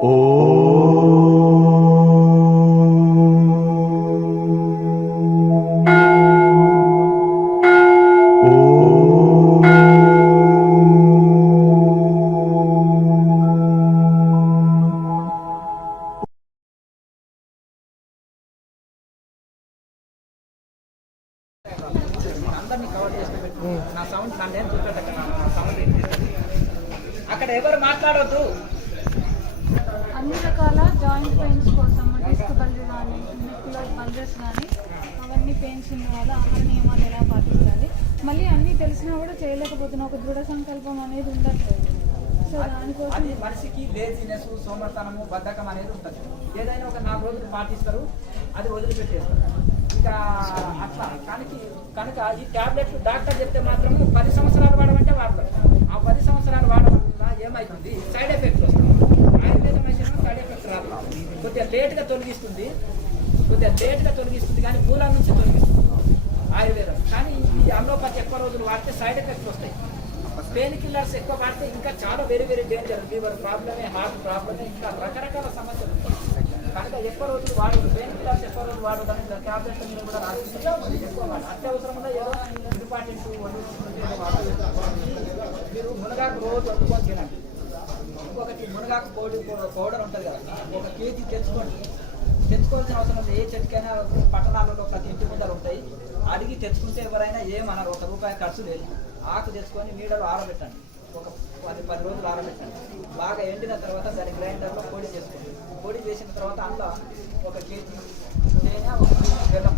అక్కడ ఎవరు మాట్లాడొద్దు. అన్ని రకాల జాయింట్ పెయిన్స్ కోసం డిస్క్ బల్జ్ కానీ నెక్లో బల్జెస్ కానీ అవన్నీ పెయిన్స్ ఉన్న వాళ్ళు ఆహార నియమాలు ఎలా పాటించాలి, మళ్ళీ అన్నీ తెలిసినా కూడా చేయలేకపోతున్నా ఒక దృఢ సంకల్పం అనేది ఉండట్లేదు. సో దానికోసం అది మనిషికి లేజినెస్, సోమర్తనము, బద్ధకం అనేది ఉంటుంది. ఏదైనా ఒక 4 రోజులు పాటిస్తారు, అది వదిలిపెట్టేస్తారు. ఇంకా అట్లా కనుక ఈ ట్యాబ్లెట్లు డాక్టర్ చెప్తే మాత్రం 10 సంవత్సరాలు వాడమంటే వాడతారు. ఆ 10 సంవత్సరాలు వాడడం వల్ల ఏమవుతుంది, సైడ్ ఎఫెక్ట్స్ వస్తాయి. ఆయుర్వేదం అయితే సైడ్ ఎఫెక్ట్స్ రాదు, కొద్దిగా లేట్గా తొలగిస్తుంది కానీ మూల నుంచి తొలగిస్తుంది ఆయుర్వేదం. కానీ ఈ అలోపతి ఎక్కువ రోజులు వాడితే సైడ్ ఎఫెక్ట్స్ వస్తాయి. పెయిన్ కిల్లర్స్ ఎక్కువ వాడితే ఇంకా చాలా వెరీ వెరీ డేంజర్. లివర్ ప్రాబ్లమే, హార్ట్ ప్రాబ్లమే, ఇంకా రకరకాల సమస్యలు ఉంటాయి. కనుక ఎక్కువ రోజులు వాడదు, పెయిన్ కిల్లర్స్ ఎక్కువ రోజులు వాడదని ట్యాబ్లెట్ల మీద కూడా రాస్తుంది. ఎక్కువ వాడు అత్యవసరంగా ఏదో ఇంపార్టెంట్ మీరు మునగాకు రోజు వండుకొని తినండి. ఇంకొకటి మునగాకు పౌడర్ ఉంటుంది కదా, 1 కేజీ తెచ్చుకోవాల్సిన అవసరం లేదు. ఏ చెట్టుకైనా పట్టణాలలో ప్రతి ఇంటి ముందర ఉంటాయి. అడిగి తెచ్చుకుంటే ఎవరైనా ఏమన్నారు, ₹1 ఖర్చు లేదు. ఆకు తెచ్చుకొని నీడలో ఆరబెట్టండి, ఒక 10 రోజులు ఆరబెట్టండి. బాగా ఎండిన తర్వాత దాన్ని గ్రైండర్లో పొడి చేసుకోండి. పొడి చేసిన తర్వాత అందులో 1 కేజీ తేనె, 1 కేజీ బెల్లం,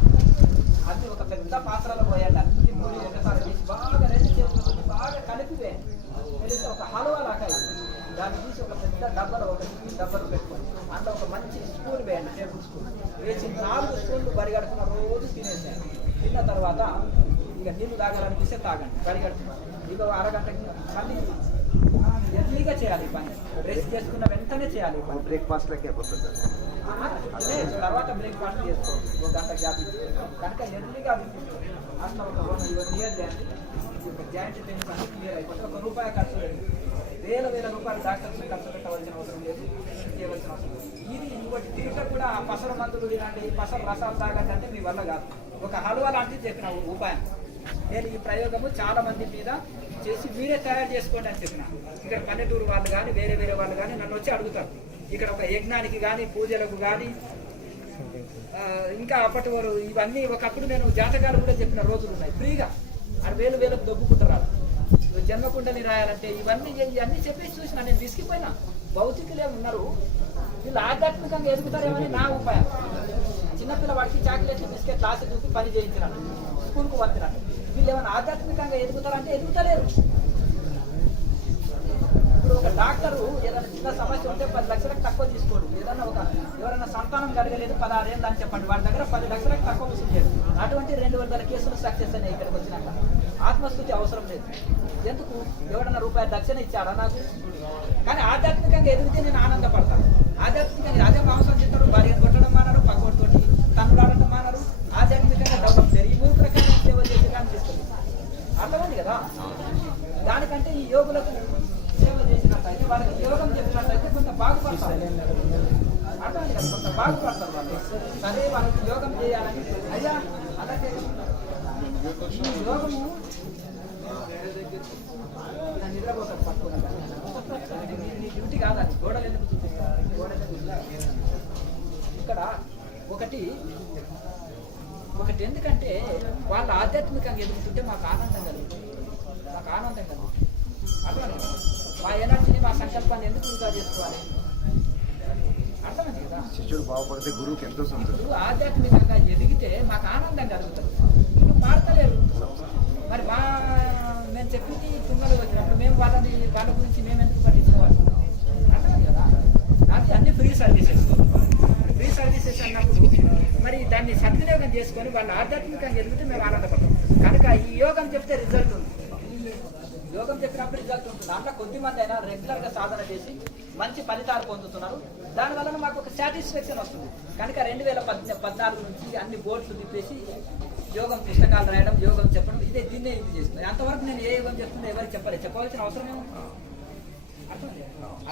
అది ఒక పెద్ద పాత్రలో పోయండి. అన్ని మూడి ఒకసారి వేసి బాగా 2 చేతులు బాగా కలిపి వేయండి. వేస్తే ఒక హల్వా లాగా దాన్ని తీసి ఒక పెద్ద డబ్బాలో, 1 స్పూన్ డబ్బాలు పెట్టుకోండి. అందులో ఒక మంచి స్పూన్ వేయండి, టేబుల్ స్పూన్ వేసి 4 స్పూన్లు బరిగడుకున్న రోజు తినేసేయండి. తిన్న తర్వాత ఇక నీళ్ళు తాగాలనిపిస్తే తాగండి, బరిగడుతున్నారు. ఇక అరగంటకి మళ్ళీ ఎర్లీగా చేయాలి పని. బ్రష్ చేసుకున్న వెంటనే చేయాలి. బ్రేక్ఫాస్ట్ లెక్క అయిపోతుంది. తర్వాత బ్రేక్ఫాస్ట్ చేసుకోండి, 1 గంట గ్యాప్ కనుక ఎర్లీగా అట్లా ఒక 1 ఇయర్ చేయండి. ఒక జాయింట్ పెయిన్స్ అన్ని క్లియర్ అయిపోతే ₹1 ఖర్చు లేదు. వేల రూపాయలు డాక్టర్స్ ఖర్చు పెట్టవలసిన అవసరం లేదు, చేయవలసిన అవసరం లేదు. ఇది ఇంకోటి తిరిగి కూడా పసర మందులు తినండి, పసర రసాలు తాగండి అంటే మీ వల్ల కాదు. ఒక హల్వా లాంటిది చెప్పిన ఉపాయం. నేను ఈ ప్రయోగము చాలా మంది మీద చేసి మీరే తయారు చేసుకోండి అని చెప్పిన. ఇక్కడ పల్లెటూరు వాళ్ళు కానీ వేరే వాళ్ళు కానీ నన్ను వచ్చి అడుగుతారు. ఇక్కడ ఒక యజ్ఞానికి కానీ పూజలకు కానీ ఇంకా అప్పటి వారు ఇవన్నీ ఒకప్పుడు నేను జాతకాలు కూడా చెప్పిన రోజులు ఉన్నాయి. ఫ్రీగా 6,000 దొబ్బుకుంటారు. జన్మకుండని రాయాలంటే ఇవన్నీ చెప్పేసి చూసిన నేను విసిగిపోయినా. భౌతికులే ఉన్నారు, వీళ్ళు ఆధ్యాత్మికంగా ఎదుగుతారేమని నా ఉపాయం. చిన్నపిల్లవాడికి చాక్లెట్లు, బిస్కెట్లు ఆశ చూపి పని చేయించినాను, స్కూల్కు పంపినాను. వీళ్ళు ఏమైనా ఆధ్యాత్మికంగా ఎదుగుతారంటే ఎదుగుతలేరు. ఇప్పుడు ఒక డాక్టరు ఏదైనా చిన్న సమస్య ఉంటే 10 లక్షలకు తక్కువ తీసుకోడు. ఎవరైనా సంతానం కలగలేదు 16 ఏళ్ళు అని చెప్పండి, వాడి దగ్గర 10 లక్షలకు తక్కువ వసూలు చేయడు. అటువంటి 200 కేసులు సక్సెస్ అయినాయి ఇక్కడికి వచ్చినాక. ఆత్మస్థుతి అవసరం లేదు. ఎందుకు, ఎవడన్నా ₹1 దక్షిణ ఇచ్చాడా నాకు? కానీ ఆధ్యాత్మికంగా ఎదిగితే నేను ఆనందపడతాను. ఆధ్యాత్మికంగా అదే మాంసం తింటారు, భార్యను కొట్టడం మానరు, పక్కతోటి తన్నులాడటం మానరు. ఆధ్యాత్మికంగా డెవలప్ చేయాలి. ఈ 3 రకాల సేవ చేసేది అనిపిస్తుంది. అర్థమైంది కదా? దానికంటే ఈ యోగులకు సేవ చేసినట్టయితే, వాళ్ళకి యోగం చెప్పినట్టయితే కొంత బాగుపడతారు. అర్థమైంది కదా? కొంత బాగుపడతారు వాళ్ళు. సరే వాళ్ళకి యోగం చేయాలని అయ్యా అలాగే ఈ యోగము నిద్రపోతారు పట్టుకోవాలి. నీ డ్యూటీ కాదని గోడలు ఎందుకు ఇక్కడ ఒకటి ఎందుకంటే వాళ్ళు ఆధ్యాత్మికంగా ఎదుగుతుంటే మాకు ఆనందం కలుగుతుంది. అర్థమైంది. మా ఎనర్జీని, మా సంకల్పాన్ని ఎందుకు వృధా చేసుకోవాలి? అర్థమైంది కదా? శిష్యుడు బాగుపడితే గురువుకి ఎంతో సంతోషం. ఆధ్యాత్మికంగా ఎదిగితే మాకు ఆనందం కలుగుతుంది. ఇప్పుడు మారతలేరు. మరి మేము చెప్పింది తుంగలు వచ్చినప్పుడు మేము వాళ్ళ గురించి మేము ఎందుకు పట్టించుకోవాలి? అర్థమైంది కదా? నాకు అన్ని ఫ్రీ సర్వీసెస్ అన్నప్పుడు మరి దాన్ని సద్వినియోగం చేసుకొని వాళ్ళు ఆధ్యాత్మికంగా ఎదిగితే మేము ఆనందపడతాం. కనుక ఈ యోగం చెప్తే రిజల్ట్ ఉంది. యోగం చెప్పినప్పుడు రిజల్ట్ ఉంటుంది. దాంట్లో కొద్దిమంది అయినా రెగ్యులర్గా సాధన చేసి మంచి ఫలితాలు పొందుతున్నారు. దానివల్ల మాకు ఒక సాటిస్ఫాక్షన్ వస్తుంది. కనుక 2014 నుంచి అన్ని బోర్డ్స్ తిప్పేసి యోగం పుస్తకాలు రాయడం, యోగం చెప్పడం, దీన్నే ఇది చేస్తున్నాను. అంతవరకు నేను ఏ యోగం చెప్తున్నా ఎవరికి చెప్పవలసిన అవసరం ఏమో.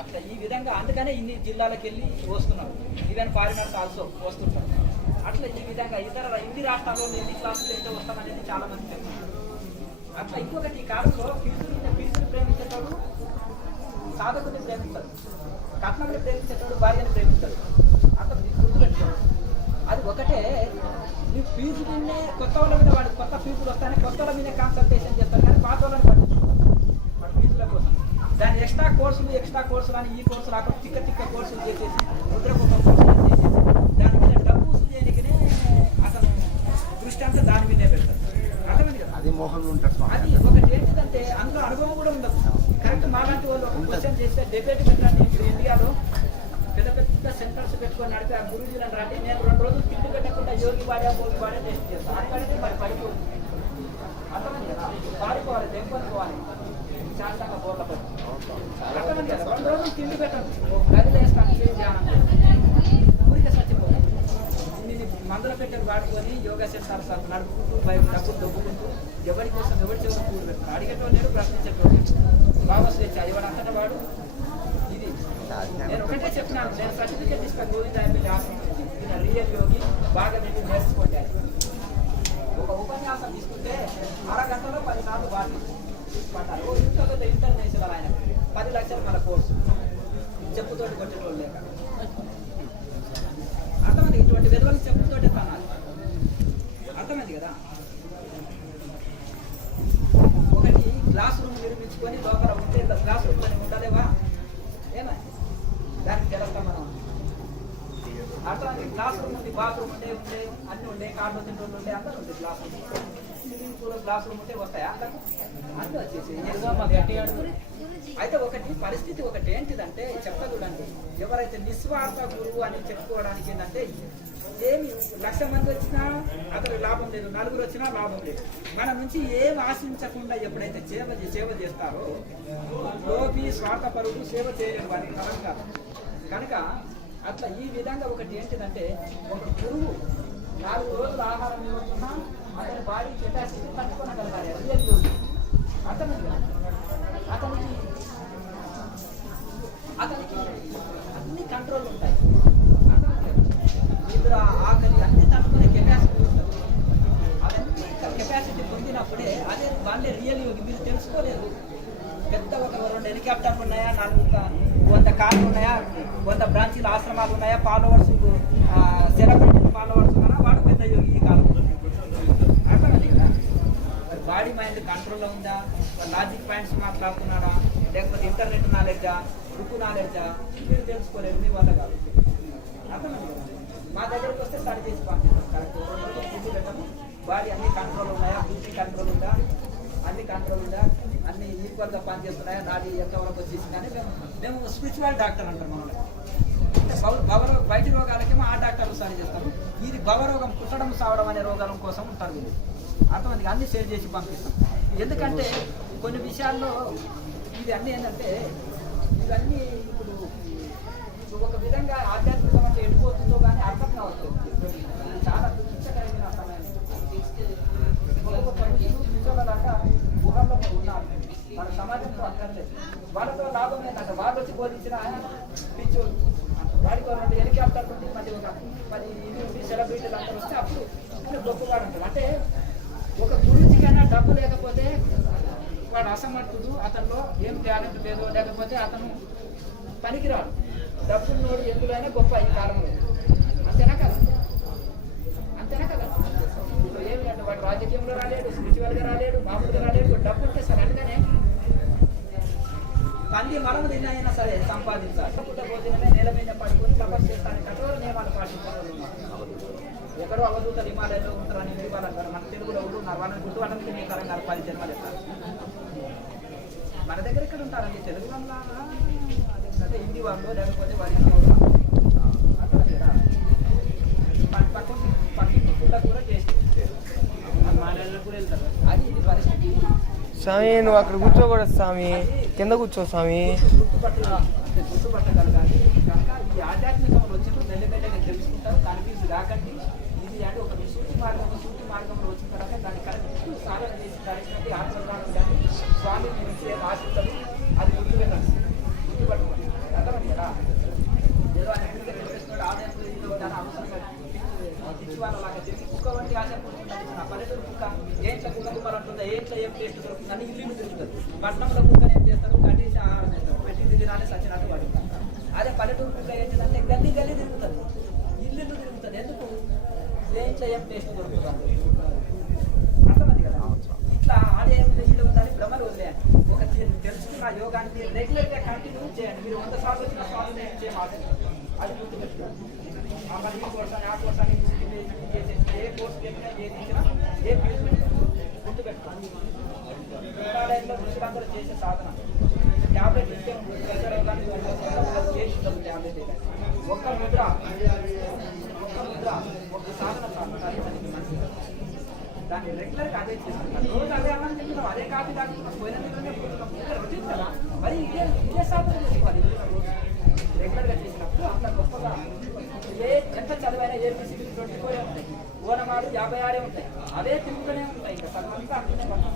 అట్లా ఈ విధంగా అందుకనే ఇన్ని జిల్లాలకు వెళ్ళి వస్తున్నారు. ఈవెన్ ఫారినర్స్ ఆల్సో వస్తుంటారు. అట్లా ఈ విధంగా ఇన్ని రాష్ట్రాల్లో ఎన్ని క్లాసులు ఎంత వస్తామనేది చాలా మంది చెప్తున్నారు. అట్లా ఇంకొకటి ఈ కాలంలో ఫీజుని ప్రేమించేటోడు సాధకుని ప్రేమిస్తాడు, కట్నాన్ని ప్రేమించేటోడు భార్యను ప్రేమిస్తాడు. అట్లా గుర్తుపెట్టుకోడు. అది ఒకటే. నీ ఫీజు మీదే కొత్త వాళ్ళ మీద వాడు కొత్త ఫీజులు వస్తాయని కొత్త వాళ్ళ మీదే కాన్సల్టేషన్ చేస్తారు, కానీ పాత వాళ్ళని పట్టించుకోవాలి వాడు ఫీజుల కోసం. దాని ఎక్స్ట్రా కోర్సులు అని ఈ కోర్సు రాకుండా తిక్క కోర్సులు చేసేసి ముద్రకొక కోర్సులు చేసేసి దాని మీద డబ్బు వసూలు చేయడానికినే అసలు దృష్టి అంతా దాని మీదే పెడతారు. అర్థమైంది కదా? అది మోహన్ ఉంటారు. అది ఒకటి ఏంటిదంటే అందులో అనుభవం కూడా ఉండదు. కరెక్ట్ మాలాంటి వాళ్ళు క్వశ్చన్ చేస్తే డిబేట్ పెట్టండి. ఇప్పుడు ఇండియాలో పెద్ద సెంటర్స్ పెట్టుకొని నడిపి ఆ గురుజీలను రండి, నేను 2 రోజులు తిండి పెట్టకుండా యోగి వాడే భోగి వాడే టెస్ట్ చేస్తాను. అది పడితే మరి పడిపోతుంది. అర్థమైంది కదా? పారిపోవాలి, దెబ్బనుకోవాలి శాస్త్రంగా బోర్ల పడి. అర్థమైంది కదా? 2 రోజులు తిండి పెట్టండి, గదిలో వేస్తాను ధ్యానం ఊరికే చచ్చిపోవాలి. ఇన్ని మందులు పెట్టే వాడుకొని యోగా సెంటర్స్ నడుపుకుంటూ డబ్బులు దొబ్బుకుంటూ ఎవరి కోసం ఎవరి చెవులు కూడి పెడతారు. అడిగేటోళ్ళు లేడు, ప్రశ్నించేటోళ్ళు బాగా స్వేచ్ఛ ఇవ్వడంతటా వాడు. ఇది నేను ఒకటే చెప్పినాను. నేను సర్టిఫికేట్ ఇస్తాను గోవిందాయపల్లి ఆశ్రమం నుంచి. ఈయన రియల్ యోగి, బాగా మీరు నేర్చుకోండి. ఒక ఉపన్యాసం తీసుకుంటే అరగంటలో 10 సార్లు వాటి పడ్డారు. ఇంటర్నేషనల్ ఆయన 10 లక్షలు మన కోర్సు చెప్పుతోటి కొట్టేటోళ్ళు లేక. అర్థమైంది? ఇటువంటి విధులను చెప్పుతోటి తనాలి. అర్థమైంది కదా? ఒకటి క్లాస్ రూమ్ నిర్మించుకొని లోపల ఉంటే క్లాస్ రూమ్ అని ఉండలేవా? ఏనా దానికి తెలుస్తాం మనం. అట్లా క్లాస్ రూమ్ ఉంది, బాత్రూమ్ ఉండే అన్నీ ఉండే, కార్డు తింటూ ఉండే అందరూ ఉండే class room. Swimming pool class room ఉంటే వస్తాయా? అన్నీ వచ్చేసి అయితే ఒకటి పరిస్థితి ఒకటి ఏంటిదంటే చెప్తా చూడండి. ఎవరైతే నిస్వార్థ గురువు అని చెప్పుకోవడానికి ఏంటంటే ఏమి 1,00,000 మంది వచ్చినా అతను లాభం లేదు, 4 వచ్చినా లాభం లేదు. మన నుంచి ఏం ఆశించకుండా ఎప్పుడైతే సేవ చేస్తారో లోపి స్వార్థపరుడు సేవ చేయలేడు వారికి ఫలం కాదు. కనుక అట్లా ఈ విధంగా ఒకటి ఏంటిదంటే ఒక గురువు 4 రోజులు ఆహారం ఇవ్వకుండా అతని బాడీ కెపాసిటీ తట్టుకోనగలగాలి. రియల్ యోగి అతనికి అన్ని కంట్రోల్ ఉంటాయి. నిద్ర, ఆకలి అన్ని తట్టుకునే కెపాసిటీ ఉంటుంది. అవన్నీ కెపాసిటీ పొందినప్పుడే అదే వాళ్ళే రియల్ యోగి. మీరు తెలుసుకోలేదు. పెద్ద ఒక 2 హెలికాప్టర్లు ఉన్నాయా, 100 కార్లు ఉన్నాయా, 100 బ్రాంచీల ఆశ్రమాలు ఉన్నాయా, ఫాలోవర్స్ సెలబ్రిటీ ఫాలోవర్స్ ఉన్నారా, వాడు పెద్ద యోగి ఈ కాలం. అర్థమైంది కదా? బాడీ మైండ్ కంట్రోల్లో ఉందా, లాజిక్ పాయింట్స్ మాట్లాడుతున్నాడా, లేకపోతే ఇంటర్నెట్ నాలెడ్జా, బుక్ నాలెడ్జా, మీరు తెలుసుకోలేదు. మీ వల్ల కాదు. అర్థమైంది కదా? మా దగ్గరికి వస్తే స్టడీ చేసి పంపిస్తాం. కరెక్ట్ 2 రోజులు ఫుడ్ పెట్టము. బాడీ అన్ని కంట్రోల్ ఉన్నాయా, బీపీ కంట్రోల్ ఉందా, అన్ని కంట్రోల్ ఉందా, అన్ని ఈక్వల్గా పనిచేస్తున్నాయా, నాది ఎంతవరకు వచ్చేసి. కానీ మేము స్పిరిచువల్ డాక్టర్ అంటారు మనల్ని. భవరోగం బయట రోగాలకేమో ఆ డాక్టర్లు స్టడీ చేస్తారు. ఇది భవరోగం, పుట్టడం సావడం అనే రోగాల కోసం ఉంటారు వీళ్ళు. అర్థమైంది? అన్ని షేర్ చేసి పంపిస్తాం. ఎందుకంటే కొన్ని విషయాల్లో ఇది అన్నీ ఏంటంటే ఇవన్నీ ఇప్పుడు ఒక విధంగా ఆధ్యాత్మికం అంటే వెళ్ళిపోతుందో కానీ అర్థం కావచ్చు. చాలా దుఃఖకరమైన సమయం. నిజంగా దాకా గుహంలో ఉన్నారు. మన సమాజంతో అక్కర్లేదు. వాళ్ళతో లాభం ఏంటంటే వాళ్ళు వచ్చి బోధించిన పిచ్చు వాడికి 2 హెలికాప్టర్లు ఉంటే మళ్ళీ ఒక 10 ఇది ఉండి సెలబ్రిటీలు అందరూ వస్తే అప్పుడు గొప్పగా ఉంటారు. అంటే ఒక గురువుకైనా డబ్బు లేకపోతే వాడు అసమర్థుడు, అతనిలో ఏం టాలెంట్ లేదు, లేకపోతే అతను పనికిరాడు. డబ్బున్నోడు ఎందులోనే గొప్ప ఈ కాలంలో. అంతేనా కదా? ఇప్పుడు ఏమి అంటే వాడు రాజకీయంలో రాలేడు, స్పిరిచువల్గా రాలేడు, మామూలుగా రాలేడు. డబ్బు ఉంటే సరే అందుకనే పంది మరము తిన్నైనా సరే సంపాదించాలి. పుట్ట భోజనమే నేల మీద పడుకొని తపస్సు చేస్తాను కఠోర నియమాలు పాటించాలి. ఎక్కడో అవధూతలు హిమాలయంలో ఉంటారని వాళ్ళు అంటారు. మన తెలుగులో ఉన్నారు. వాళ్ళని గుర్తుపట్టడానికి మీ తరంగా 10 జన్మలు ఎత్తారు. మన దగ్గర ఇక్కడ ఉంటారండి తెలుగు వల్ల, అదే హిందీ వాళ్ళు, లేకపోతే వారి పక్కన కూడా చేసి హిమాలయాల్లో కూడా వెళ్తారు. అది ఇది పరిస్థితి. స్వామి నువ్వు అక్కడ కూర్చోకూడదు స్వామి, కింద కూర్చో స్వామి. గుర్తుపట్టగలగాలి. కనుక ఈ ఆధ్యాత్మికంలో వచ్చినప్పుడు మెల్లమెల్లగా తెలుసుకుంటారు. కన్ఫ్యూజ్ కాకండి. ఇది అంటే ఒక సూటి మార్గంలో వచ్చిన తర్వాత దాన్ని కరెక్ట్ సాధన చేసి కరెక్ట్ ఆత్మజ్ఞానం కానీ స్వామి నుంచి ఆశిస్తారు. అది గుర్తు పెట్టండి. కదా, ఏదో ఆయన క్రికెట్ చెప్పేస్తున్నాడు ఆదాయం దాని అవసరంగా ఇచ్చి వాళ్ళలాగా తిరిగి కుక్క వంటి ఆశ ఆ పల్లెటూరు కుక్క ఏంట్లో కుక్క కుక్కలు అంటుందా, ఏంట్లో ఏం టేస్ట్ దొరుకుతుందని ఇల్లు తిరుగుతుంది. పట్టణంలో కుక్కని ఏం చేస్తారు, కట్టేసి ఆహారం చేస్తారు, పెట్టి తిరిగినానే సచ్చినట్టు పడుతుంది. అదే పల్లెటూరు కుక్క ఏంటంటే గల్లీ గల్లీ తిరుగుతుంది, ఇల్లు తిరుగుతుంది. ఎందుకు? ఏంట్లో ఏం టేస్ట్ దొరుకుతుంది. అర్థమైంది కదా. ఇట్లా ఆడే ఇల్లు ఉందని భ్రమలు వదిలేయండి. ఒక తెలుసుకున్న యోగాన్ని రెగ్యులర్గా కంటిన్యూ చేయండి. మీరు 100 సార్లు వచ్చిన సార్లు చేయమాట అది గుర్తుపెట్టుకోండి. మరి ఈ కోర్స్ అని ఆ కోర్స్ అని ఏ కోర్స్ చెప్పినా ఏది ఇచ్చినా ఏ ఫీల్డ్ గుర్తుపెట్టుకోండి. హిమాలయంలో ఋషులందరూ చేసే సాధన ట్యాబ్లెట్ ఇస్తే చేసి ట్యాబ్లెట్ ఒక్క ముద్ర ఒక సాధన మంచి దాన్ని రెగ్యులర్గా అదే చేస్తున్నాం. రోజు అదే అన్నం తింటున్నాం, అదే కాఫీ తాగుతున్నాం, పోయినందుకు రొటీన్ కదా. మరి ఇదే సాధన చేసుకోవాలి. రెగ్యులర్గా చేసినప్పుడు అంత గొప్పగా ఎంత చదివైనా ఏపీసీ 24 ఉంటాయి, ఓనమాలు 56 ఉంటాయి, అవే తిరుగుతూనే ఉంటాయి. ఇంకా సగమంతా అట్లనే మనం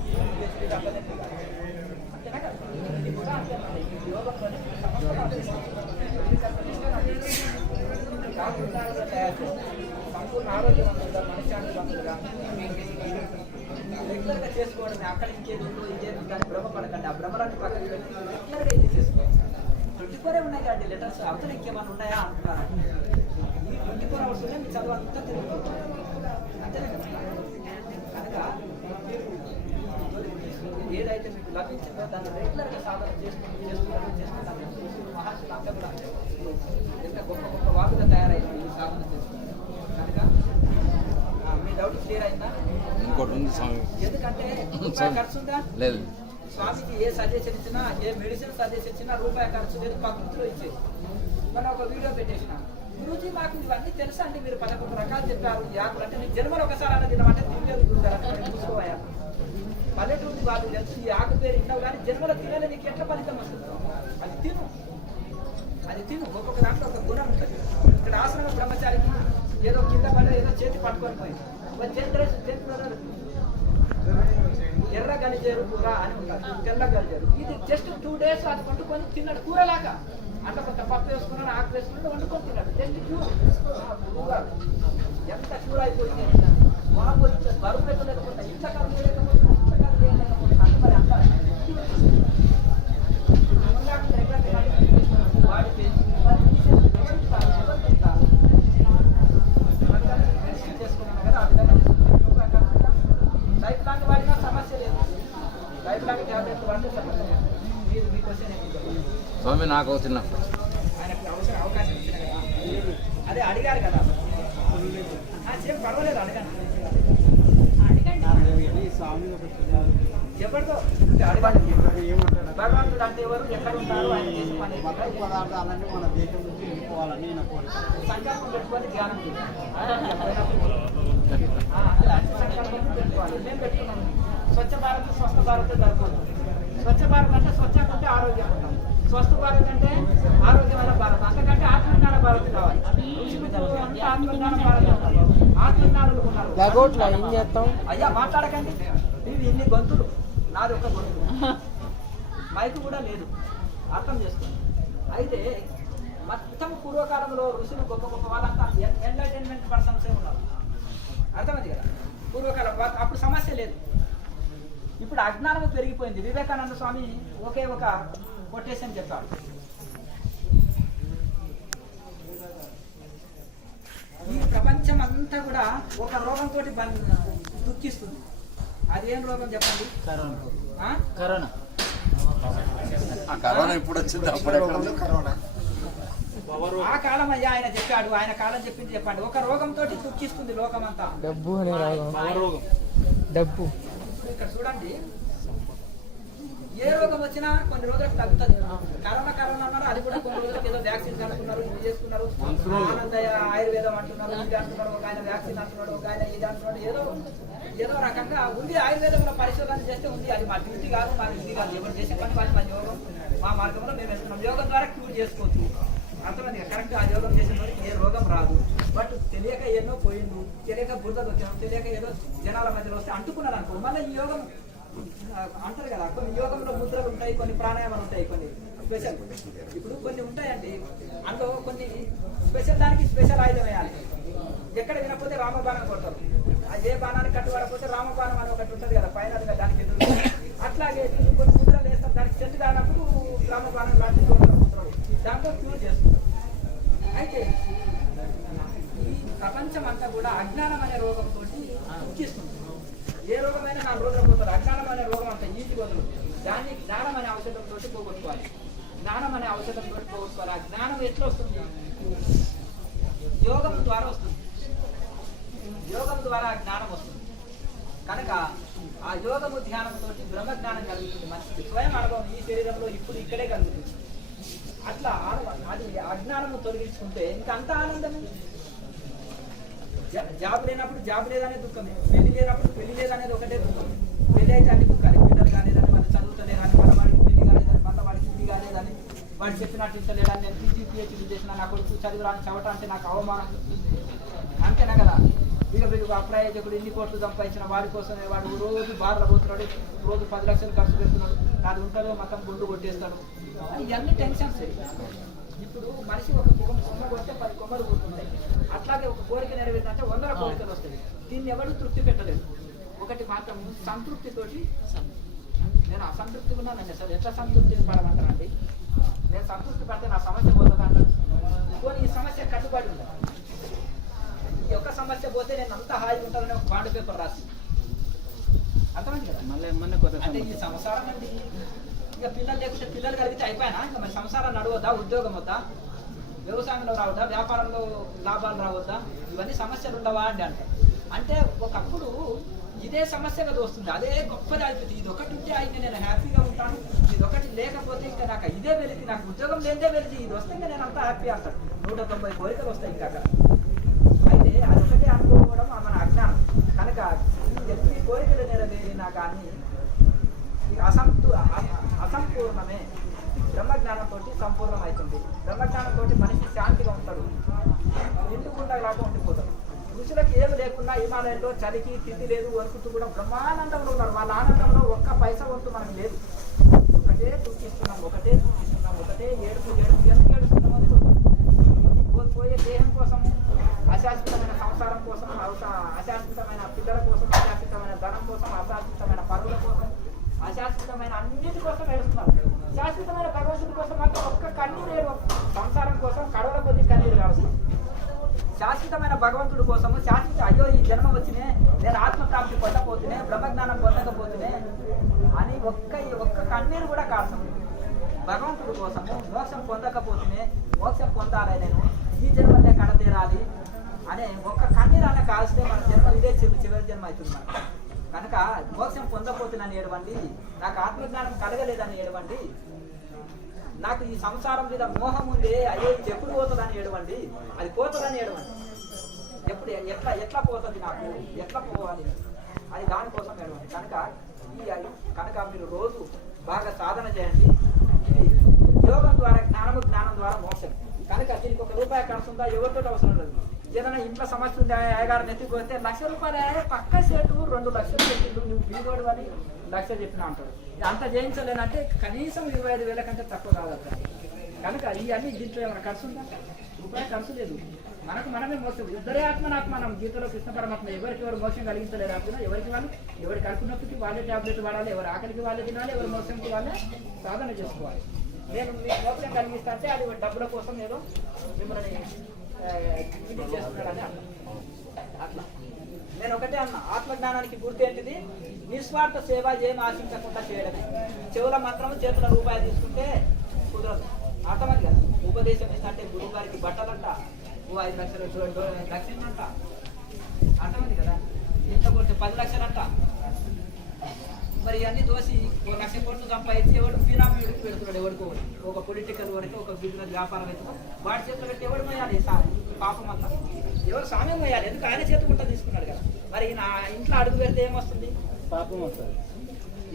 అంతేనా కదా. ఇది కూడా అంతే యోగంలోనే కాకుండా తయారు చేస్తాం. సంపూర్ణ ఆరోగ్యవంతంగా మనశ్శాంతివంతంగా రెగ్యులర్గా చేసుకోవడమే. అక్కడ ఇంకేది దాన్ని భ్రమపడకండి. ఆ భ్రమరాన్ని పక్కన పెట్టి రెగ్యులర్గా ఇది చేసుకోవాలి. 24 ఉన్నాయి కాబట్టి లెటర్స్ అవతల ఇంకేమన్నా ఉన్నాయా అంటున్నారు. ఈ 24 అవర్స్లోనే మీ చదువు అంతా తిరుగుతుంది. అంతేనే కదా. కనుక ఏదైతే మీకు లభించిందో దాన్ని రెగ్యులర్గా సాధన చేసుకుంటాను. మహర్షులు అంతా కూడా ఎంత గొప్ప గొప్ప వాకుగా తయారైంది ఈ సాధన చేసుకుంటారు. కనుక మీ డౌట్ క్లియర్ అయిందా? ఇంకోటి ఉంది స్వామి. ఎందుకంటే ఖర్చు ఉందా? లేదు. స్వామికి ఏ సజెషన్ ఇచ్చినా, ఏ మెడిసిన్ సజెషన్ ఇచ్చినా రూపాయి ఖర్చు లేదు, ప్రకృతిలో ఇచ్చేది. మనం ఒక వీడియో పెట్టేసిన గురూజీ మాకు ఇవన్నీ తెలుసా అండి, మీరు 11 రకాలు చెప్పారు యాత్రలు అంటే నీకు జన్మలో ఒకసారి అన్న తినమంటే తింటే చూసుకోవా. పల్లెటూరు వాళ్ళు తెలుసు ఈ ఆకు పేరు ఇన్నావు కానీ జన్మలో తినాలి, నీకు ఎట్లా ఫలితం వస్తుంది? అది తిను. ఒక్కొక్క దాంట్లో ఒక గుణం ఉంటుంది. ఇక్కడ ఆశ్రమ బ్రహ్మచారికి ఏదో కింద పడ ఏదో చేతి పట్టుకొని పోయింది. ఎర్ర గలిజేరు కూర అని ఉంటుంది, తెల్ల గలిజేరు. ఇది జస్ట్ 2 days అది వండుకొని తిన్నాడు కూరలాగా. అంటే కొంత పప్పు వేసుకున్నాడు, ఆకు వేసుకున్నాడు, వండుకొని తిన్నాడు. జస్ట్ కూర ఎంత కూర అయిపోయింది. బాబు బరువు పెట్టలేకపోతే ఇంత కాదు లేకపోతే అంటే మరి అంత వాడి చేసుకున్నాను కదా. ఆ విధంగా లైఫ్ లాంగ్ వాడినా సమస్య లేదు. లైఫ్ లాంగ్ ట్యాబ్లెట్ వాడితే సమస్య లేదు. మీరు మీ క్వశ్చన్ ఏంటి స్వామి? నాకు చిన్న ఆయనకి అవకాశం ఇచ్చిన కదా, అదే అడిగారు కదా. సేమ్ పర్వాలేదు, అడగండి. ఎవరితో అడగండి. భగవంతుడు అంటే ఎవరు, ఎక్కడ ఉంటారు, ఆయన చేసే పని పదార్థాలన్నీ మన దేశం నుంచి వెళ్ళిపోవాలని సంకల్పం పెట్టుకొని ధ్యానం చేయాలి. సంకల్పం పెట్టుకోవాలి. మేము పెట్టుకున్నాము స్వచ్ఛ భారత్ స్వస్థ భారత్ జరుగుతుంది. స్వచ్ఛ భారత్ అంటే స్వచ్ఛంగా ఉంటే ఆరోగ్యం ఉంటాం, స్వస్థ భారత్ అంటే ఆరోగ్యమైన భారత్, అంతకంటే ఆత్మజ్ఞాన భారత్ కావాలి. ఆత్మజ్ఞాన భారత్ ఆత్మజ్ఞానులు ఉన్నారు. ఏం చేస్తాం? అయ్యా మాట్లాడకండి, ఇది ఇన్ని గొంతులు, నాది ఒక గొంతు, మైకు కూడా లేదు, అర్థం చేసుకోండి. అయితే మొత్తం పూర్వకాలంలో ఋషులు గొప్ప గొప్ప వాళ్ళంతా ఎంటర్టైన్మెంట్ పర్సన్సే ఉన్నారు. అర్థమైంది కదా. పూర్వకాలం అప్పుడు సమస్య లేదు. ఇప్పుడు అజ్ఞానం పెరిగిపోయింది. వివేకానంద స్వామి ఒకే ఒక కొటేషన్ చెప్పాడు. ఈ ప్రపంచం అంతా కూడా ఒక రోగంతో దుఃఖిస్తుంది. అదేం రోగం చెప్పండి? కరోనా. కరోనా ఇప్పుడు వచ్చింది, అప్పుడే కరోనా. ఆ కాలం అయ్యా ఆయన చెప్పాడు, ఆయన కాలం చెప్పింది చెప్పండి. ఒక రోగంతో దుఃఖిస్తుంది లోకమంతా. డబ్బు అనే రోగం. డబ్బు. ఇక్కడ చూడండి, ఏ రోగం వచ్చినా కొన్ని రోజులకు తగ్గుతుంది. కరోనా అన్నారు, అది కూడా కొన్ని రోజులకు ఏదో వ్యాక్సిన్ కనుక్కున్నారు, ఇది చేసుకున్నారు, ఆనందయ ఆయుర్వేదం అంటున్నారు, ఇది అంటున్నారు, ఒక ఆయన వ్యాక్సిన్ అంటున్నాడు, ఒక ఆయన ఇది అంటున్నాడు. ఏదో రకంగా ఉంది. ఆయుర్వేదంలో పరిశోధన చేస్తే ఉంది. అది మా డ్యూటీ కాదు, మా డ్యూటీ కాదు. ఎవరు చేసే పని వాళ్ళు మా యోగం, మా మార్గంలో మేము వెళ్తున్నాం. యోగం ద్వారా క్యూర్ చేసుకోవచ్చు. అర్థమైంది. కరెక్ట్. ఆ యోగం చేసిన వారికి ఏ రోగం రాదు. బట్ తెలియక ఎన్నో పోయిండు, తెలియక బురదలు వచ్చాను, తెలియక ఏదో జనాల మధ్యలో వస్తే అంటుకున్నారు అనుకో, మళ్ళీ ఈ యోగం అంటారు కదా. కొన్ని యోగంలో ముద్రలు ఉంటాయి, కొన్ని ప్రాణాయామాలు ఉంటాయి, కొన్ని స్పెషల్. ఇప్పుడు కొన్ని ఉంటాయండి, అందులో కొన్ని స్పెషల్ దానికి స్పెషల్ ఆయుధం వేయాలి. ఎక్కడ వినకపోతే రామబాణం కొడతారు. అది ఏ బాణానికి కట్టుబడకపోతే రామబాణం అని ఒకటి ఉంటుంది కదా పైన, దానికి ఎదురు. అట్లాగే కొన్ని ముద్రలు వేస్తారు, దానికి చెట్టు కానప్పుడు రామబాణం లాంటి ముద్రలు దాంట్లో క్యూర్ చేస్తుంది. అయితే ఈ ప్రపంచం అంతా కూడా అజ్ఞానం అనే రోగంతో దుఃఖిస్తుంది. ఏ రోగమైనా 4 రోజులు పోతారు. అజ్ఞానం అనే రోగం అంతా ఈటి వదలు. దాన్ని జ్ఞానం అనే ఔషధంతో పోగొట్టుకోవాలి. జ్ఞానం అనే ఔషధంతో పోగొట్టుకోవాలి. ఆ జ్ఞానం ఎట్లా వస్తుంది? యోగం ద్వారా వస్తుంది. యోగం ద్వారా జ్ఞానం వస్తుంది. కనుక ఆ యోగము ధ్యానంతో బ్రహ్మజ్ఞానం కలుగుతుంది. మనిషికి స్వయం అనుభవం ఈ శరీరంలో ఇప్పుడు ఇక్కడే కలుగుతుంది. అట్లా అది అజ్ఞానము తొలగించుకుంటే ఇంకా అంత ఆనందమే. జాబ్ లేనప్పుడు జాబ్ లేదనే దుఃఖమే, పెళ్లి లేనప్పుడు పెళ్లి లేదనేది ఒకటే దుఃఖం. పెళ్లి అయితే అన్ని దుఃఖాలు, పిల్లలు కాలేదని, వాళ్ళు చదువుతలే కానీ, మన వాడికి పెళ్లి కాలేదని, మళ్ళీ వాడికి ఇది కాలేదని, వాడు చెప్పినట్టు ఇంటలేదని, నేను పీజీ పిహెచ్డీ చేసిన నా కొడుకు చదువు రాని చవట అంటే నాకు అవమానం. అంతేనా కదా? ఇక వీడు అప్రాయోజకుడు ఇన్ని కోట్లు సంపాదించిన వాడి కోసమే వాడు రోజు బాధలు పోతున్నాడు, రోజు 10 లక్షలు ఖర్చు పెడుతున్నాడు, నాది ఉంటుందో మొత్తం గుండు కొట్టేస్తాడు. ఇవన్నీ టెన్షన్స్. ఇప్పుడు మనిషి ఒక కొమ్మ కొడితే 10 కొమ్మలు కూర్చుంటాయి. అట్లాగే ఒక కోరిక నెరవేరుతుంటే 100 కోరికలు వస్తాయి. దీన్ని ఎవరు తృప్తి పెట్టలేదు. ఒకటి మాత్రం సంతృప్తితోటి, నేను అసంతృప్తిగా ఉన్నానండి. అసలు ఎట్లా సంతృప్తి పడమంటానండి? నేను సంతృప్తి పడితే నా సమస్య పోతుంది అంటారు. పోనీ ఈ సమస్య కట్టుబడి ఉంది. ఈ ఒక్క సమస్య పోతే నేను అంత హాయిగా ఉంటానని ఒక బాండ్ పేపర్ రాసి అర్థమైంది కదా? అంటే ఈ సంసారం అండి. ఇక పిల్లలు లేకుంటే పిల్లలు కలిగితే అయిపోయినా ఇంకా మరి సంసారం నడవద్దా? ఉద్యోగం వద్దా? వ్యవసాయంలో రావద్దా? వ్యాపారంలో లాభాలు రావద్దా? ఇవన్నీ సమస్యలు ఉండవా అండి అంటే అంటే ఒకప్పుడు ఇదే సమస్యగా వస్తుంది. అదే గొప్పది అయిపోతుంది. ఇది ఒకటి ఉంటే అయితే నేను హ్యాపీగా ఉంటాను, ఇది ఒకటి లేకపోతే ఇంకా నాకు ఇదే వెలిది, నాకు ఉద్యోగం లేదే వెలిది, ఇది వస్తే ఇంకా నేను అంతా హ్యాపీ అంటాను. 190 కోరికలు వస్తాయి ఇంకా అక్కడ. అయితే అదొకటే అనుకోవడం మన అజ్ఞానం. కనుక ఎన్ని కోరికలు నెరవేరినా కానీ అసంపూర్ణమే. బ్రహ్మజ్ఞానంతో సంపూర్ణమవుతుంది. బ్రహ్మజ్ఞానంతో మనిషి శాంతిగా ఉంటాడు, నిండుకుండా లాగా ఉండిపోతాడు. ఋషులకు ఏమి లేకుండా హిమాలయంలో చలికి తిండి లేదు, వణుకుతూ కూడా బ్రహ్మానందంలో ఉన్నారు. వాళ్ళ ఆనందంలో ఒక్క పైసా వంతు మనకు లేదు. ఒకటే దుఃఖిస్తున్నాం, ఒకటే ఏడుపు ఎందుకు ఏడుస్తున్నామో తెలియదు. పోయే దేహం కోసం, అశాశ్వతమైన సంసారం కోసం, అశాశ్వతమైన పిల్లల కోసం, అశాశ్వతమైన ధనం కోసం, అశాశ్వతమైన పరువుల కోసం, అశాశ్వతమైన అన్నిటి కోసం ఏడుస్తున్నారు. శాశ్వతమైన భగవంతుడి కోసం మాత్రం ఒక్క కన్నీరు. సంసారం కోసం కడవల కొద్ది కన్నీరు కావచ్చు. శాశ్వతమైన భగవంతుడి కోసము శాశ్వత అయ్యో ఈ జన్మ వచ్చినే, నేను ఆత్మప్రాప్తి పొందకపోతేనే, బ్రహ్మజ్ఞానం పొందకపోతేనే అని ఒక్క కన్నీరు కూడా కాల్సం. భగవంతుడి కోసము మోక్షం పొందకపోతేనే, మోక్షం పొందాలి, నేను ఈ జన్మనే కడతీరాలి అనే ఒక్క కన్నీరు అనే కాల్స్తే మన జన్మ ఇదే చివరి జన్మ అవుతుంది మనకు. కనుక మోక్షం పొందకపోతున్నాను ఏడవండి, నాకు ఆత్మజ్ఞానం కలగలేదని ఏడవండి, నాకు ఈ సంసారం మీద మోహం ఉంది, అయ్యో ఇది ఎప్పుడు పోతుందని ఏడవండి, అది పోతుందని ఏడవండి. ఎప్పుడు ఎట్లా పోతుంది, నాకు ఎట్లా పోవాలి అది దానికోసం ఏడవండి. కనుక మీరు రోజు బాగా సాధన చేయండి. ఇది యోగం ద్వారా జ్ఞానం ద్వారా మోక్షం. కనుక దీనికి ₹1 ఖర్చు ఉందా? ఎవరితో అవసరం లేదు. ఏదైనా ఇంట్లో సమస్య ఉంది, అయ్యగారు నెత్తిపోతే ₹1,00,000 పక్క సేటు 2 లక్షలు పెట్టిండు, నువ్వు వీగోడు అని 1,00,000 చెప్పినా అంటాడు. అంత చేయించలేనంటే కనీసం 25,000 కంటే తక్కువ కాదు. కనుక ఇవన్నీ దీంట్లో ఏమైనా ఖర్చు ఉందా? ₹1 ఖర్చు లేదు. మనమే మోసం. ఇద్దరే ఆత్మనాత్మ. గీతలో కృష్ణ పరమాత్మ ఎవరు మోసం కలిగించలేరు. అర్థం ఎవరికి అనుకున్నప్పటికీ వాళ్ళే టాబ్లెట్ వాడాలి, ఎవరి ఆకలికి వాళ్ళే తినాలి, ఎవరి మోసంకి వాళ్ళే సాధన చేసుకోవాలి. నేను మీకు మోసం కలిగిస్తా అంటే అది డబ్బుల కోసం ఏదో మిమ్మల్ని ఇది చేస్తున్నాడని అట్లా నేను ఒకటే అన్నా. ఆత్మజ్ఞానానికి గుర్తు ఏంటిది? నిస్వార్థ సేవ, ఏం ఆశించకుండా చేయడమే. చెవుల మాత్రం చేతుల ₹1 తీసుకుంటే కుదరదు. అర్థమైంది కదా? ఉపదేశం ఏంటంటే గురువు గారికి బట్టలంట, 5 లక్షలు దక్షిణంట. అర్థమైంది కదా? ఇంట్లో కొడితే 10 లక్షలంట. మరి అన్ని దోసి 1,00,000 కోట్లు సంపాదించి ఎవడు ఫినామీడికి పెడుతున్నాడు. ఎవడికో ఒక పొలిటికల్ వరకు, ఒక బిజినెస్ వ్యాపారం అయితే వాడి చేతులు పెట్టి ఎవడు మోయాలి పాపం అంతా? ఎవరు సామ్యం మోయాలి? ఎందుకు ఆయన చేతి గుట్ట తీసుకున్నాడు కదా. మరి నా ఇంట్లో అడుగు పెడితే ఏమొస్తుంది? పాపం వస్తుంది.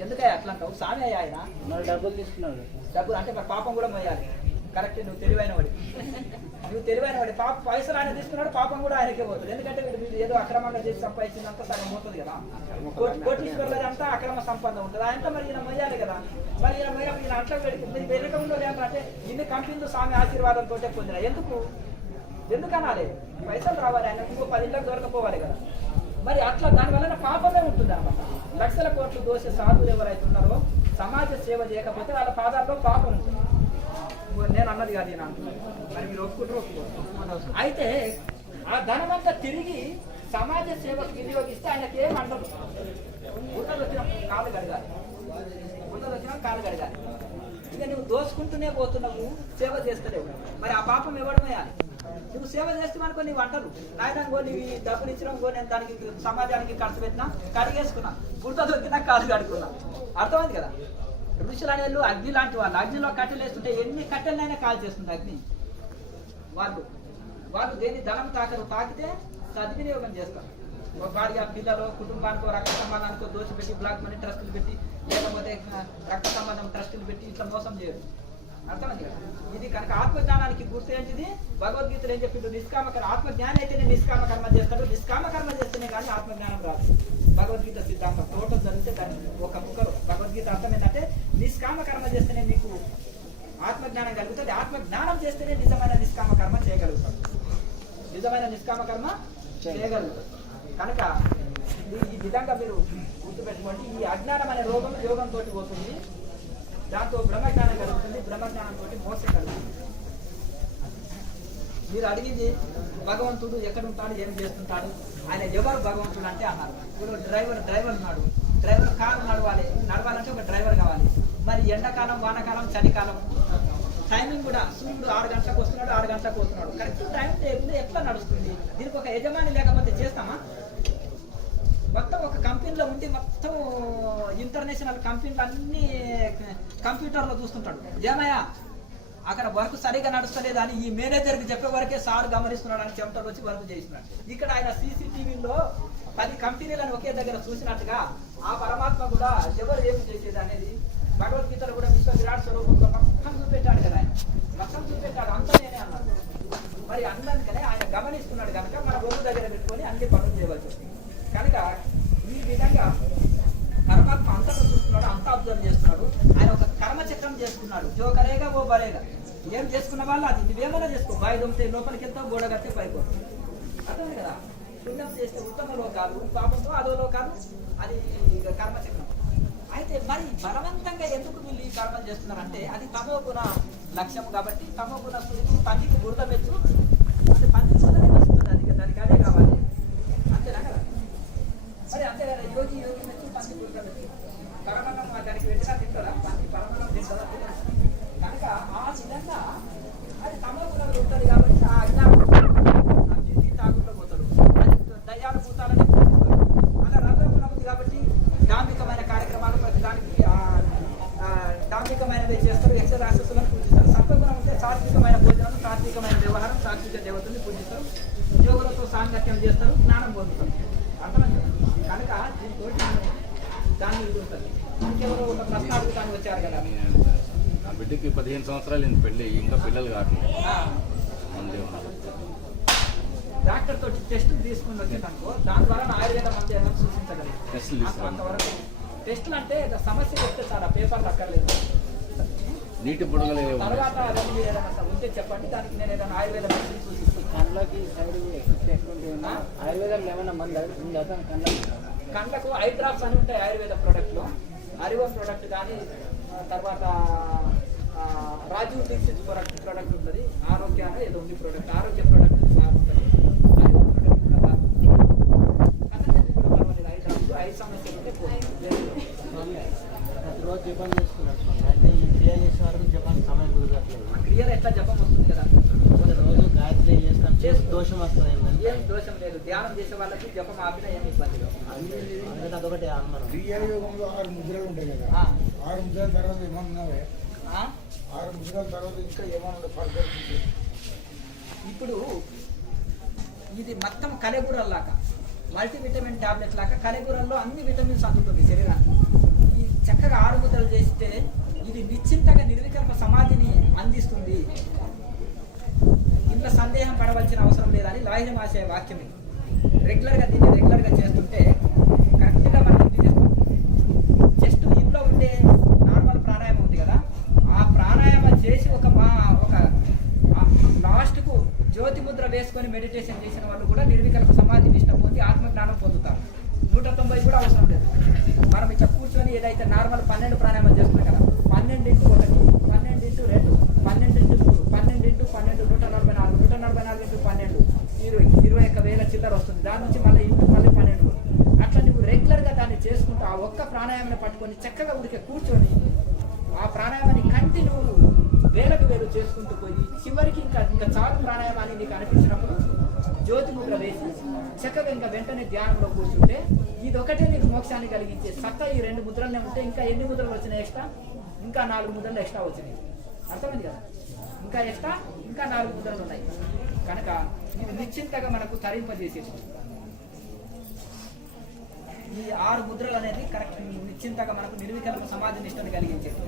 ఎందుకయ్యా అట్లా అంటావు? సామి అయ్యా ఆయన మరి డబ్బులు తీసుకున్నాడు. డబ్బులు అంటే మరి పాపం కూడా మోయాలి. కరెక్ట్. నువ్వు తెలివైన వాడి మరి పాప పైసలు ఆయన తీసుకున్నాడు, పాపం కూడా ఆయనకే పోతుంది. ఎందుకంటే వీడు ఏదో అక్రమంగా చేసి సంపాదించినంత సగం పోతుంది కదా. కోటీశ్వరులది అంతా అక్రమ సంపద ఉంటుంది, ఆయనంతా మరి ఈయన మొయ్యాలి కదా. మరి ఈయన మొయ్య ఈయన అట్లా మీరు వెనకంలో ఏంటంటే ఇన్ని కంపెనీలు స్వామి ఆశీర్వాదంతో పొందిన ఎందుకు అనాలి? పైసలు రావాలి, ఆయన ఇంకో 10 ఇళ్ళకి దొరకపోవాలి కదా. మరి అట్లా దానివల్ల పాపమే ఉంటుంది అన్నమాట. లక్షల కోట్లు దోష సాధువులు ఎవరైతే ఉన్నారో సమాజ సేవ చేయకపోతే వాళ్ళ పాదాల్లో పాపం ఉంటుంది. నేను అన్నది కాదు నేను అంటున్నాను, మరి మీరు ఒప్పుకుంటారు. అయితే ఆ ధనమంతా తిరిగి సమాజ సేవకు వినియోగిస్తే ఆయనకి ఏం అంటారు? ఉన్నది వచ్చిన కాలు కడగాలి, ఉన్నది వచ్చిన కాలు కడగాలి. ఇక నువ్వు దోసుకుంటూనే పోతున్నావు, సేవ చేస్తలేవు. మరి ఆ పాపం ఇవ్వడమేయాలి. నువ్వు సేవ చేస్తామనుకో నీవు అంటారు, నాయననుకో నీవు డబ్బులు ఇచ్చినాకో నేను దానికి సమాజానికి ఖర్చు పెట్టినా, కడిగేసుకున్నా, గుర్త దొరికినా కాలు కడుకున్నా. అర్థమైంది కదా. ఋషులు అనేళ్ళు అగ్ని లాంటి వాళ్ళు, అగ్నిలో కట్టెలు వేస్తుంటే ఎన్ని కట్టెలైనా కాల్ చేస్తుంది అగ్ని. వాళ్ళు దేని ధనం తాకితే సద్వినియోగం చేస్తారు. ఒక భార్య పిల్లలు కుటుంబానికో రక్త సంబంధానికో దోషి పెట్టి బ్లాక్ మనీ ట్రస్టులు పెట్టి లేకపోతే రక్త సంబంధం ట్రస్టులు పెట్టి ఇట్లా మోసం చేయరు. అర్థమైంది కదా. ఇది కనుక ఆత్మజ్ఞానానికి గుర్తు ఏంటిది? భగవద్గీతలు ఏం చెప్పిండు? ఆత్మజ్ఞానం అయితేనే నిష్కామ కర్మ చేస్తాడు, నిష్కామ కర్మ చేస్తేనే కానీ ఆత్మజ్ఞానం రాదు. భగవద్గీత సిద్ధాంతం టోటల్ జరిగితే దాన్ని ఒక ముక్కరు భగవద్గీత అర్థం ఏంటంటే నిష్కామ కర్మ చేస్తేనే మీకు ఆత్మజ్ఞానం కలుగుతుంది, ఆత్మజ్ఞానం చేస్తేనే నిజమైన నిష్కామ కర్మ చేయగలుగుతాడు, నిజమైన నిష్కామ కర్మ చేయగలుగుతాడు. కనుక ఈ విధంగా మీరు గుర్తుపెట్టుకోండి. ఈ అజ్ఞానం అనే రోగం యోగంతో పోతుంది, దాంతో బ్రహ్మజ్ఞానం కలుగుతుంది, బ్రహ్మజ్ఞానంతో మోసం కలుగుతుంది. మీరు అడిగింది భగవంతుడు ఎక్కడ ఉంటాడు, ఏం చేస్తుంటాడు, ఆయన ఎవరు భగవంతుడు అంటే అన్నారు. ఇప్పుడు డ్రైవర్ ఉన్నాడు, డ్రైవర్ కారు నడవాలంటే ఒక డ్రైవర్ కావాలి. మరి ఎండాకాలం, వానాకాలం, చలికాలం టైమింగ్ కూడా సూర్యుడు 6 గంటలకు వస్తున్నాడు, 6 గంటలకు వస్తున్నాడు, కరెక్ట్ టైం టేబుల్ ఎట్లా నడుస్తుంది? దీనికి ఒక యజమాని లేకపోతే చేస్తామా? మొత్తం ఒక కంపెనీలో ఉండి మొత్తం ఇంటర్నేషనల్ కంపెనీలు అన్ని కంప్యూటర్లో చూస్తుంటాడు. ఏమయ్యా అక్కడ వర్క్ సరిగా నడుస్తలేదు అని ఈ మేనేజర్కి చెప్పే వరకే సార్ గమనిస్తున్నాడు అని చెమటలు వచ్చి వర్క్ చేస్తున్నాడు. ఇక్కడ ఆయన CCTVలో 10 కంపెనీలను ఒకే దగ్గర చూసినట్టుగా ఆ పరమాత్మ కూడా ఎవరు ఏమి చేసేది అనేది భగవద్గీతలో కూడా విశ్వ విరాట్ స్వరూపంలో మొత్తం చూపెట్టాడు కదా. ఆయన మొత్తం చూపెట్టాడు, అంతా నేనే అన్నాడు. మరి అందుకనే ఆయన గమనిస్తున్నాడు కనుక మన ఒళ్ళు దగ్గర పెట్టుకొని అన్ని పనులు చేయవలసి వస్తుంది. కనుక ఈ విధంగా పరమాత్మ అంతా చూస్తున్నాడు, అంతా అబ్జర్వ్ చేస్తున్నాడు. ఆయన ఒక కర్మచక్రం చేసుకున్నాడు. జో కరేగా ఓ బరేగా, ఏం చేసుకున్న వాళ్ళు అది నువ్వేమైనా చేసుకో. బాయి దొమ్మితే లోపలికి వెళ్తావు, గోడ కడితే పైపోతావు. అర్థమే కదా. పుణ్యం చేస్తే ఉత్తమ లోకాలు, పాపంతో అదో లోకాలు, అది కర్మచక్రం. అయితే మరి బలవంతంగా ఎందుకు వీళ్ళు ఈ కర్మలు చేస్తున్నారంటే అది తమో గుణ లక్ష్యం కాబట్టి. తమో గుణ పందికి బురద పెట్టు అంటే పంది బురదనే వస్తుంది, అది దానికి అదే కావాలి. అంతేనా కదా. మరి అంతే కదా. యోగి మెచ్చు పంది బురద పెట్టు, పరమన్నం దానికి పెట్టినా తింటారా? పంది పరమన్నం తింటారా? కనుక ఆ విధంగా అది తమో గుణంలో ఉంటుంది కాబట్టి ఆ అజ్ఞానం తాగులో పోతాడు, అది దయ్యాలు భూతాలని అలా రజోగుణం ఉంది కాబట్టి డాంబికమైన కార్యక్రమాలు ప్రతి దానికి డాంబికమైనవి చేస్తారు, యక్షరాక్షసులను పూజిస్తారు. సత్వగుణం ఉంటే సాత్వికమైన భోజనం, సాత్వికమైన వ్యవహారం, సాత్విక దేవతల్ని పూజిస్తారు, యోగులతో సాంగత్యం చేస్తారు, జ్ఞానం పొందుతారు. అర్థమైంది. కనుక దీంతో దాన్ని ఇది ఉంటుంది. ఇంకెవరో ఒక ప్రశ్న అడుగుతాను వచ్చారు కదా. నా బిడ్డకి 15 సంవత్సరాలు పెళ్ళి, ఇంకా పిల్లలు కాదు. డాక్టర్ తోటి టెస్ట్ తీసుకుని వచ్చిందనుకో, దాని ద్వారా ఆయుర్వేద మంది ఏమైనా సూచించగలరు. అంతవరకు టెస్టులు అంటే సమస్య చెప్తే చాలా పేపర్లు అక్కర్లేదు. నీటి బుడగలు తర్వాత అవన్నీ మీరు ఏదైనా ఉంటే చెప్పండి, దానికి నేను ఏదైనా ఆయుర్వేద మంది సూచిస్తాను. కళ్ళకి సైడ్ ఎఫెక్ట్ ఉంటుందా? ఆయుర్వేదం ఏమైనా మంది కళ్ళకు ఐ డ్రాప్స్ అని ఉంటాయి ఆయుర్వేద ప్రోడక్ట్లో. అరివో ప్రోడక్ట్ కానీ, తర్వాత రాజీవ్ దీక్షిత్ ప్రోడక్ట్ ఉంటుంది. ఆరోగ్యాన్ని ఏదో ఉంది ప్రోడక్ట్, ఆరోగ్య ప్రోడక్ట్ బాగుంటుంది. అరివో ప్రోడక్ట్ కూడా బాగుంటుంది. కథ కూడా పర్వాలేదు. ఐ డ్రాప్స్, ఐ సమస్య ఉంటే ప్రతిరోజు జపం చేస్తున్నారు. అంటే ఈ క్రియ చేసే వరకు జపం సమయం కుదరట్లేదు. క్రియలు ఎట్లా జపం వస్తుంది కదా. రోజు గాయత్రి చేస్తాం, దోషం వస్తుంది. ఏం దోషం లేదు. ధ్యానం చేసే వాళ్ళకి జపం ఆపినా ఏమి ఇబ్బంది లేదు. అదొకటి క్రియాయోగంలో 6 ముద్రలు ఉంటాయి కదా. 6 ముద్రల తర్వాత ఏమన్నావే? 6 ముద్రల తర్వాత ఇంకా ఏమన్నా ఫర్దర్? ఇప్పుడు ఇది మొత్తం కలెబురల్లాగా మల్టీవిటమిన్ టాబ్లెట్ లాగా కలెబురల్లో అన్ని విటమిన్స్ అందుతుంది శరీరానికి. ఈ చక్కగా 6 ముద్రలు చేస్తే ఇది నిశ్చింతగా నిర్వికల్ప సమాధిని అందిస్తుంది. ఈ దీంట్లో సందేహం పడవలసిన అవసరం లేదని లాహిరి మాసే వాక్యం ఇది. రెగ్యులర్గా చేస్తుంటే కరెక్ట్గా మనం ఇది చేస్తాం. జస్ట్ ఇంట్లో ఉండే నార్మల్ ప్రాణాయామం ఉంది కదా, ఆ ప్రాణాయామం చేసి ఒక లాస్ట్కు జ్యోతి ముద్ర వేసుకొని మెడిటేషన్ చేసిన వాళ్ళు కూడా నిర్వికల్ప సమాధి నిష్ట పొంది ఆత్మజ్ఞానం పొందుతారు. 190 కూడా అవసరం లేదు. మనం ఇట్లా కూర్చొని ఏదైతే నార్మల్ 12 ప్రాణాయామం చేస్తున్నాం కదా, 12 × 1, 12 × 2, 12 × 3, 12 × 12, 144, 144 × 12, 21,000 చిల్లర వస్తుంది. దాని నుంచి మళ్ళీ 12. అట్లా నువ్వు రెగ్యులర్గా దాన్ని చేసుకుంటూ ఆ ఒక్క ప్రాణాయామాన్ని పట్టుకొని చక్కగా ఉడికే కూర్చొని ఆ ప్రాణాయామాన్ని కంటిన్యూ వేలకు వేలు చేసుకుంటూ పోయి చివరికి ఇంకా చాలు ప్రాణాయామాన్ని నీకు అనిపించినప్పుడు జ్యోతి ముద్ర వేసి చక్కగా ఇంకా వెంటనే ధ్యానంలో కూర్చుంటే ఇది ఒకటే నీకు మోక్షాన్ని కలిగించే సత్తా. ఈ 2 ముద్రలనే ఉంటే ఇంకా ఎన్ని ముద్రలు వచ్చినాయి ఎక్స్ట్రా? ఇంకా 4 ముద్రలు ఎక్స్ట్రా వచ్చినాయి. అర్థమైంది కదా? ఇంకా 4 ముద్రలు ఉన్నాయి కనుక ఇది నిశ్చింతగా మనకు తరింపజేసేది. ఈ 6 ముద్రలు అనేది కరెక్ట్ నిశ్చింతగా మనకు నిర్వికల్ప సమాధి నిష్టను కలిగించేది.